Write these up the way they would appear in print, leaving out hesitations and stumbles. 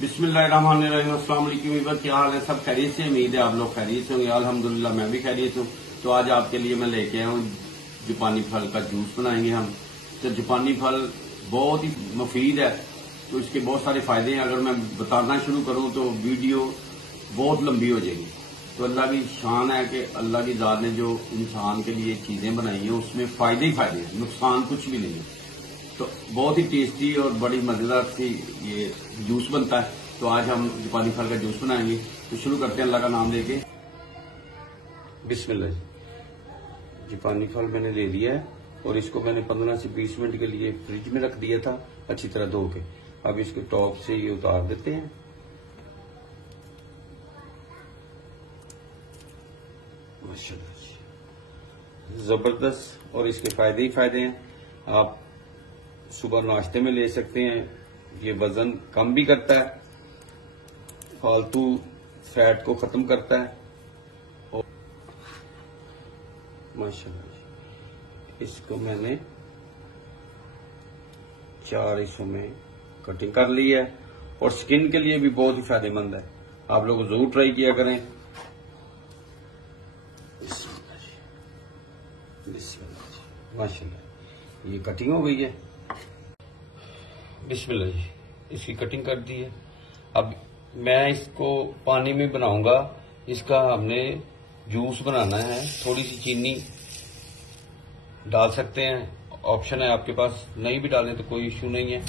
बिस्मिल्लाहिर्रहमानिर्रहीम। अस्सलाम वालेकुम। क्या हाल है? सब खैरियत से? उम्मीद है आप लोग खैरियत से होंगे। अल्हम्दुलिल्लाह मैं भी खैरियत हूँ। तो आज आपके लिए मैं लेके आया हूँ जापानी फल का जूस बनाएंगे हम। तो जापानी फल बहुत ही मुफीद है, तो इसके बहुत सारे फायदे हैं। अगर मैं बताना शुरू करूँ तो वीडियो बहुत लंबी हो जाएगी। तो अल्लाह की शान है कि अल्लाह की ज़ात ने जो इंसान के लिए चीजें बनाई हैं उसमें फायदे ही फायदे हैं, नुकसान कुछ भी नहीं है। तो बहुत ही टेस्टी और बड़ी मजेदार सी ये जूस बनता है। तो आज हम जापानी फल का जूस बनाएंगे। तो शुरू करते हैं अल्लाह का नाम लेके। बिस्मिल्लाह। जापानी फल मैंने ले लिया है और इसको मैंने 15 से 20 मिनट के लिए फ्रिज में रख दिया था अच्छी तरह धो के। अब इसको टॉप से ये उतार देते हैं। माशाल्लाह जबरदस्त, और इसके फायदे ही फायदे हैं। आप सुबह नाश्ते में ले सकते हैं। ये वजन कम भी करता है, फालतू फैट को खत्म करता है। और माशाल्लाह इसको मैंने 4 हिस्सों में कटिंग कर ली है और स्किन के लिए भी बहुत ही फायदेमंद है। आप लोग जरूर ट्राई किया करें। माशाल्लाह ये कटिंग हो गई है। बिस्मिल्लाह जी, इसकी कटिंग कर दी है। अब मैं इसको पानी में बनाऊंगा। इसका हमने जूस बनाना है। थोड़ी सी चीनी डाल सकते हैं, ऑप्शन है आपके पास। नहीं भी डालें तो कोई इश्यू नहीं है।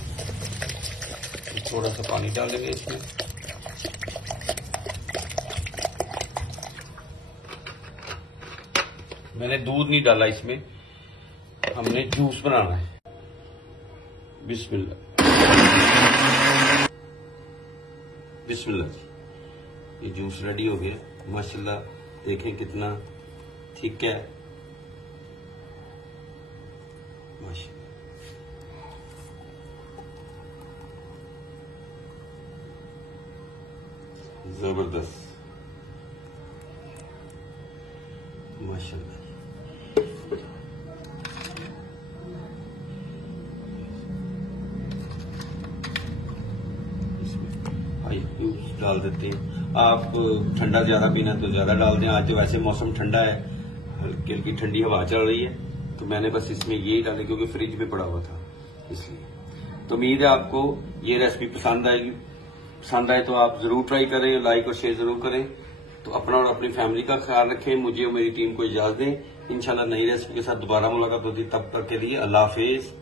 थोड़ा सा पानी डालेंगे इसमें। मैंने दूध नहीं डाला इसमें, हमने जूस बनाना है। बिस्मिल्लाह। बिस्मिल्लाह, ये जूस रेडी हो गया। माशाल्लाह देखें कितना ठीक है। माशाल्लाह जबरदस्त। माशाल्लाह जूस डाल देते हैं। आप ठंडा ज्यादा पीना तो ज्यादा डाल दें। आज तो वैसे मौसम ठंडा है, हल्की हल्की ठंडी हवा चल रही है, तो मैंने बस इसमें यही डाले क्योंकि फ्रिज में पड़ा हुआ था इसलिए। तो उम्मीद है आपको ये रेसिपी पसंद आएगी। पसंद आए तो आप जरूर ट्राई करें, लाइक और शेयर जरूर करें। तो अपना और अपनी फैमिली का ख्याल रखें। मुझे और मेरी टीम को इजाजत दें। इंशाल्लाह नई रेसिपी के साथ दोबारा मुलाकात होती। तब तक के लिए अल्लाह हाफिज।